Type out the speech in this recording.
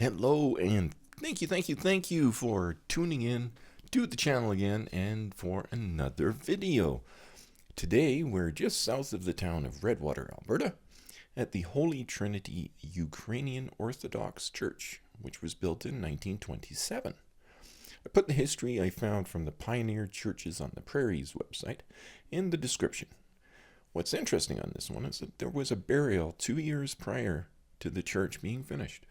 Hello, and thank you for tuning in to the channel again and for another video. Today, we're just south of the town of Redwater, Alberta, at the Holy Trinity Ukrainian Orthodox Church, which was built in 1927. I put the history I found from the Pioneer Churches on the Prairies website in the description. What's interesting on this one is that there was a burial 2 years prior to the church being finished.